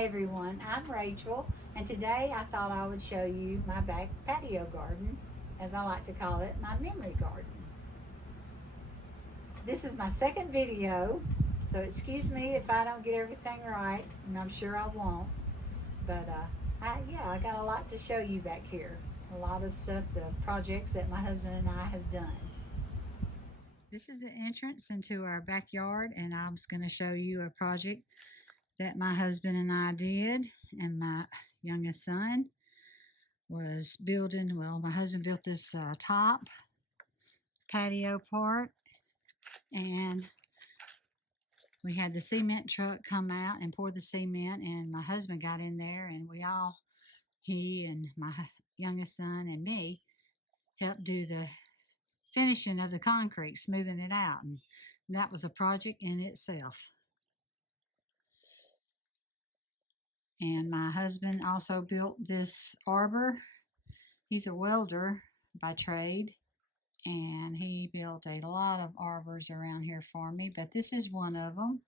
Hi everyone, I'm Rachel, and today I thought I would show you my back patio garden, as I like to call it, my memory garden. This is my second video, so excuse me if I don't get everything right, and I'm sure I won't. But I got a lot to show you back here. A lot of stuff, the projects that my husband and I has done. This is the entrance into our backyard, and I was going to show you a project that my husband and I did, and my youngest son was building. Well, my husband built this top patio part, and we had the cement truck come out and pour the cement, and my husband got in there, and he and my youngest son and me helped do the finishing of the concrete, smoothing it out, and that was a project in itself. And my husband also built this arbor. He's a welder by trade, and he built a lot of arbors around here for me, but this is one of them.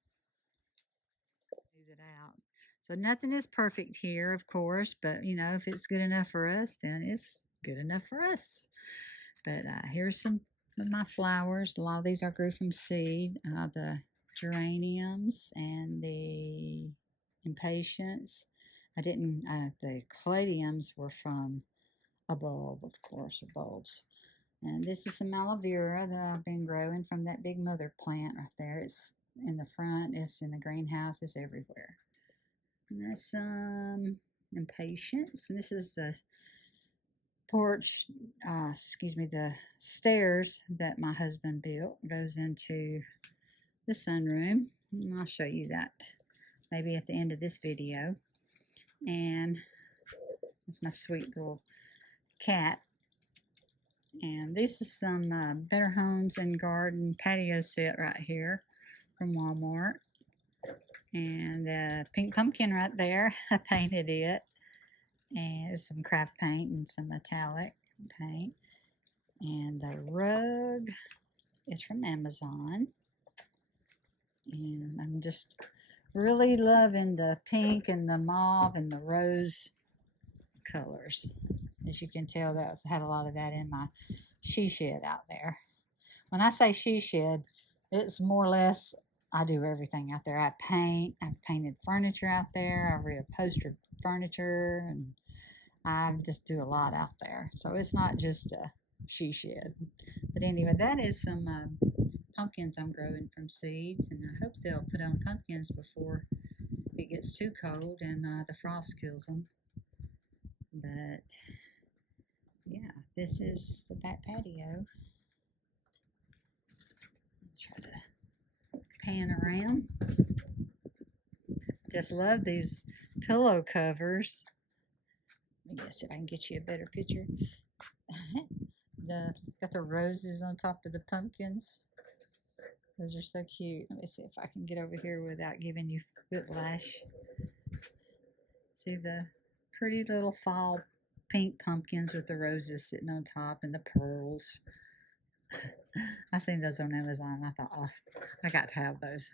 Smooth it out. So nothing is perfect here, of course, but you know, if it's good enough for us, then it's good enough for us. But here's some of my flowers. A lot of these I grew from seed. The geraniums and the impatiens. I didn't, the caladiums were from a bulb, of course, or bulbs. And this is some aloe vera that I've been growing from that big mother plant right there. It's in the front, it's in the greenhouse, it's everywhere. And that's some impatiens. And this is the porch, the stairs that my husband built. Goes into the sunroom. And I'll show you that maybe at the end of this video. And that's my sweet little cat. And this is some Better Homes and Garden patio set right here from Walmart. And the pink pumpkin right there, I painted it. And there's some craft paint and some metallic paint. And the rug is from Amazon. And I'm just really loving the pink and the mauve and the rose colors. As you can tell, I had a lot of that in my she shed out there. When I say she shed, it's more or less I do everything out there. I paint. I've painted furniture out there. I reupholstered furniture, and I just do a lot out there. So it's not just a she shed. But anyway, that is some pumpkins I'm growing from seeds, and I hope they'll put on pumpkins before it gets too cold and the frost kills them. But yeah, this is the back patio. Let's try to pan around. Just love these pillow covers. Let me see if I can get you a better picture. Got the roses on top of the pumpkins. Those are so cute. Let me see if I can get over here without giving you whiplash. See the pretty little fall pink pumpkins with the roses sitting on top and the pearls. I seen those on Amazon. I thought, oh, I got to have those.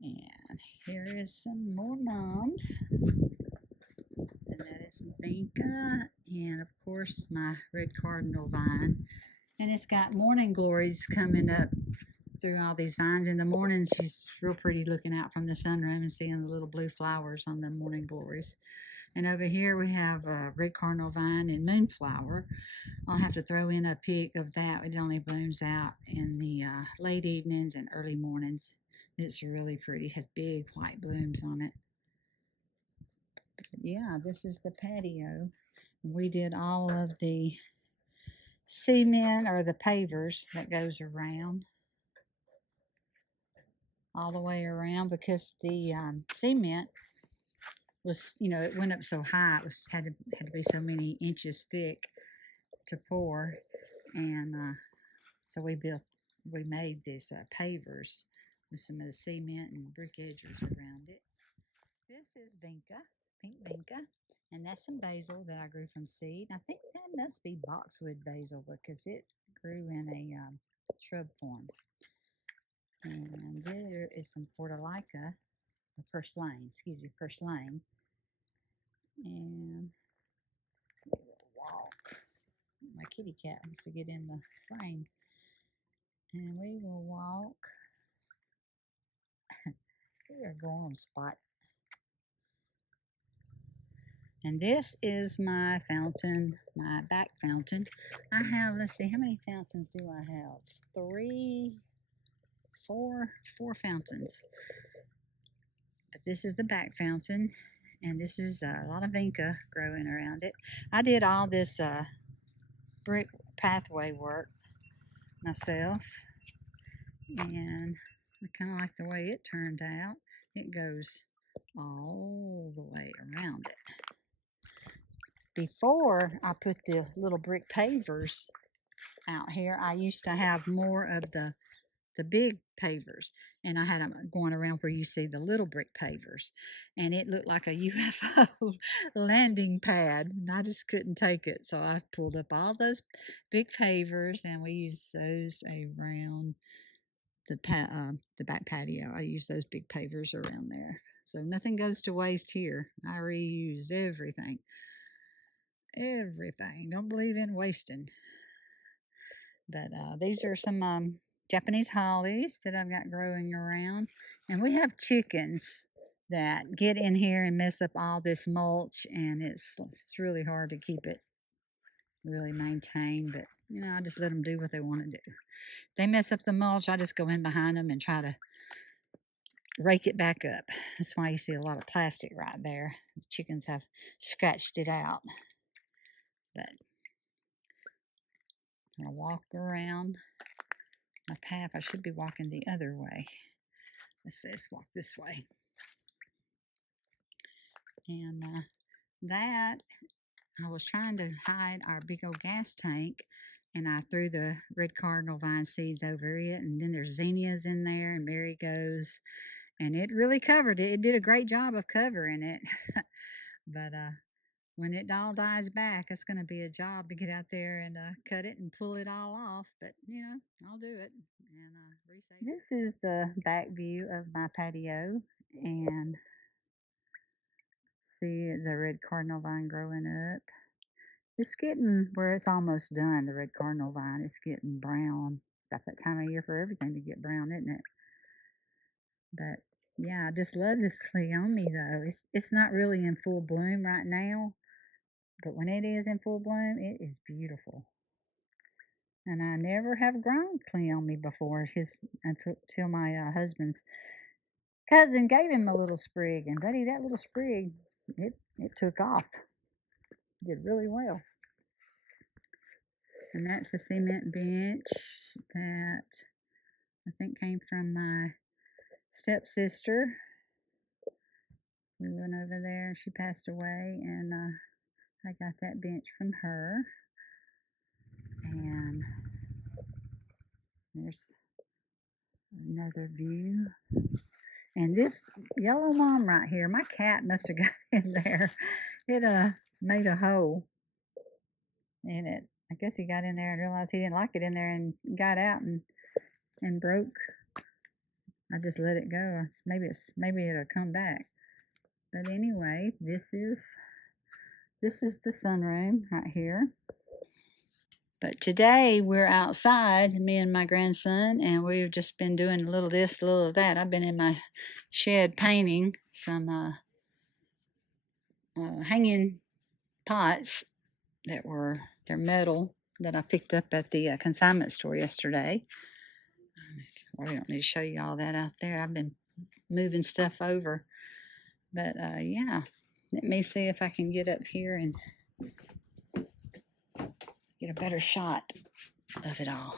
And here is some more mums. And that is Vinca. And of course, my red cardinal vine. And it's got morning glories coming up through all these vines. In the mornings, she's real pretty looking out from the sunroom and seeing the little blue flowers on the morning glories. And over here we have a red cardinal vine and moonflower. I'll have to throw in a pic of that. It only blooms out in the late evenings and early mornings. It's really pretty. It has big white blooms on it. But yeah, this is the patio. We did all of the cement or the pavers that goes around all the way around, because the cement was, you know, it went up so high. It had to be so many inches thick to pour, and so we made these pavers with some of the cement and brick edges around it. This is Vinca, pink Vinca, and that's some basil that I grew from seed. I think that must be boxwood basil because it grew in a shrub form. And there is some portulaca purslane, purslane. And walk. My kitty cat wants to get in the frame. And we will walk. We are going on spot. And this is my fountain, my back fountain. I have, let's see, how many fountains do I have? Four fountains. But this is the back fountain, and this is a lot of vinca growing around it. I did all this brick pathway work myself, and I kind of like the way it turned out. It goes all the way around it. Before I put the little brick pavers out here, I used to have more of the big pavers, and I had them going around where you see the little brick pavers, and it looked like a UFO landing pad, and I just couldn't take it, so I pulled up all those big pavers, and we used those around the back patio. I use those big pavers around there, so nothing goes to waste here. I reuse everything. Don't believe in wasting. But these are some Japanese hollies that I've got growing around. And we have chickens that get in here and mess up all this mulch, and it's really hard to keep it really maintained. But, you know, I just let them do what they want to do. If they mess up the mulch, I just go in behind them and try to rake it back up. That's why you see a lot of plastic right there. The chickens have scratched it out. But I'm going to walk around my path. I should be walking the other way. Let's walk this way. And that, I was trying to hide our big old gas tank, and I threw the red cardinal vine seeds over it, and then there's zinnias in there and marigolds, and it really covered it. It did a great job of covering it. But when it all dies back, it's going to be a job to get out there and cut it and pull it all off. But, you know, I'll do it and resave it. This is the back view of my patio, and see the red cardinal vine growing up. It's getting where it's almost done. The red cardinal vine is getting brown. It's about that time of year for everything to get brown, isn't it? But yeah, I just love this cleome though. It's not really in full bloom right now, but when it is in full bloom, it is beautiful. And I never have grown cleome before, until my husband's cousin gave him a little sprig, and buddy, that little sprig, it took off. It did really well. And that's a cement bench that I think came from my stepsister. We went over there, she passed away, and I got that bench from her. And there's another view. And this yellow mom right here, my cat must have got in there. It made a hole in it. I guess he got in there and realized he didn't like it in there and got out and broke. I just let it go. Maybe it'll come back. But anyway, this is the sunroom right here. But today we're outside, me and my grandson, and we've just been doing a little this, a little of that. I've been in my shed painting some hanging pots they're metal, that I picked up at the consignment store yesterday. Well, we don't need to show you all that out there. I've been moving stuff over. But yeah, let me see if I can get up here and get a better shot of it all.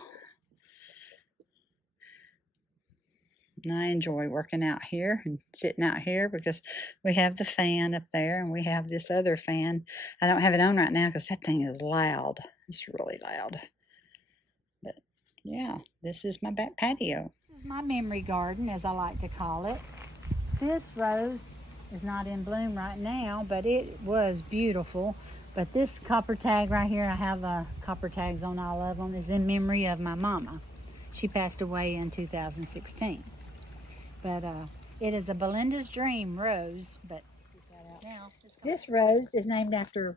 And I enjoy working out here and sitting out here because we have the fan up there and we have this other fan. I don't have it on right now because that thing is loud. It's really loud. But yeah, this is my back patio. This is my memory garden, as I like to call it. This rose is not in bloom right now, but it was beautiful. But this copper tag right here, I have copper tags on all of them, is in memory of my mama. She passed away in 2016. But It is a Belinda's Dream rose, but now this rose is named after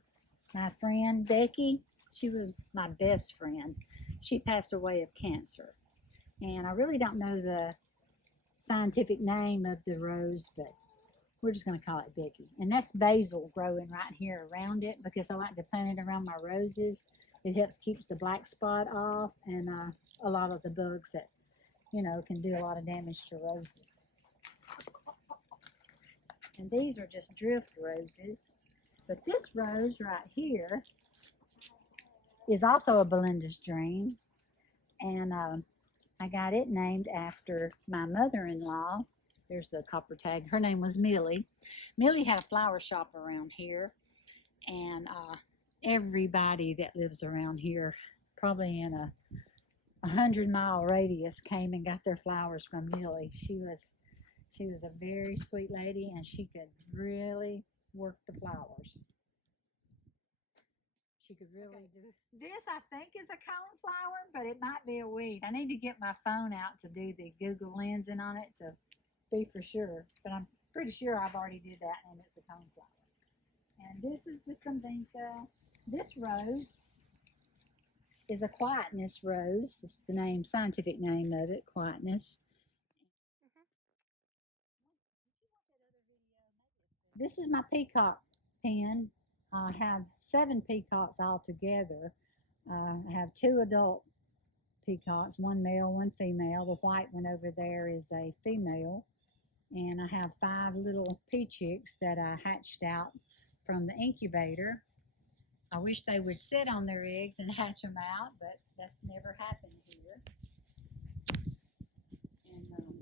my friend Becky. She was my best friend. She passed away of cancer. And I really don't know the scientific name of the rose, but we're just going to call it Becky. And that's basil growing right here around it because I like to plant it around my roses. It helps keeps the black spot off and a lot of the bugs that, you know, can do a lot of damage to roses. And these are just drift roses. But this rose right here is also a Belinda's Dream. And I got it named after my mother-in-law. There's the copper tag. Her name was Millie. Millie had a flower shop around here. And everybody that lives around here, probably in a 100-mile radius, came and got their flowers from Millie. She was a very sweet lady, and she could really work the flowers. She could really do. This, I think, is a coneflower, but it might be a weed. I need to get my phone out to do the Google lensing on it to be for sure, but I'm pretty sure I've already did that, and it's a coneflower. And this is just some vinca. This rose is a quietness rose. It's the name, scientific name of it, quietness. This is my peacock pen. I have 7 peacocks altogether. I have 2 adult peacocks, 1 male, 1 female. The white one over there is a female. And I have 5 little pea chicks that I hatched out from the incubator. I wish they would sit on their eggs and hatch them out, but that's never happened here. And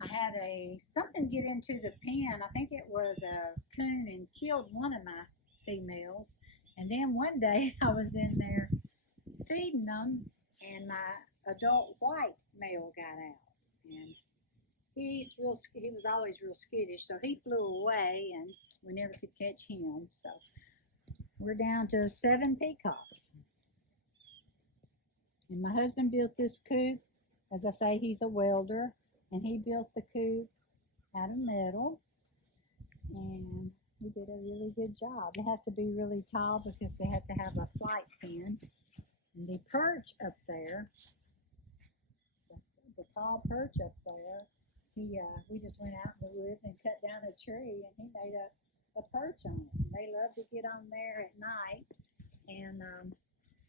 I had something get into the pen. I think it was a coon and killed one of my females. And then one day I was in there feeding them, and my adult white male got out. And he was always real skittish, so he flew away, and we never could catch him. So we're down to 7 peacocks. And my husband built this coop. As I say, he's a welder, and he built the coop out of metal. And he did a really good job. It has to be really tall because they have to have a flight pen. And the perch up there, the tall perch up there, we just went out in the woods and cut down a tree, and he made a perch on it. And they love to get on there at night, and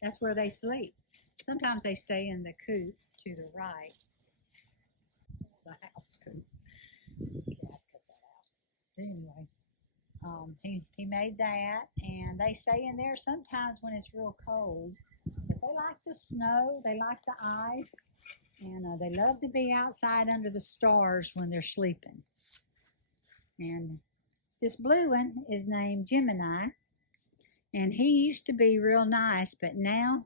that's where they sleep. Sometimes they stay in the coop to the right, the house coop. Yeah, I'd cut that out. But anyway, he made that, and they stay in there sometimes when it's real cold. But they like the snow, they like the ice. And they love to be outside under the stars when they're sleeping. And this blue one is named Gemini. And he used to be real nice, but now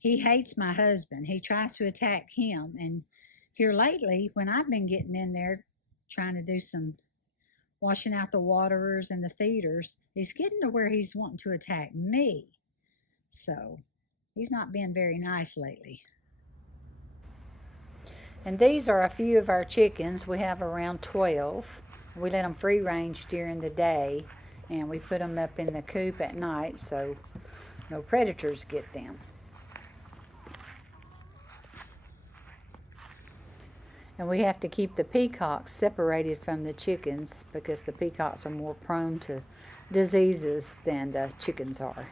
he hates my husband. He tries to attack him. And here lately, when I've been getting in there trying to do some washing out the waterers and the feeders, he's getting to where he's wanting to attack me. So he's not being very nice lately. And these are a few of our chickens. We have around 12. We let them free range during the day, and we put them up in the coop at night so no predators get them. And we have to keep the peacocks separated from the chickens because the peacocks are more prone to diseases than the chickens are.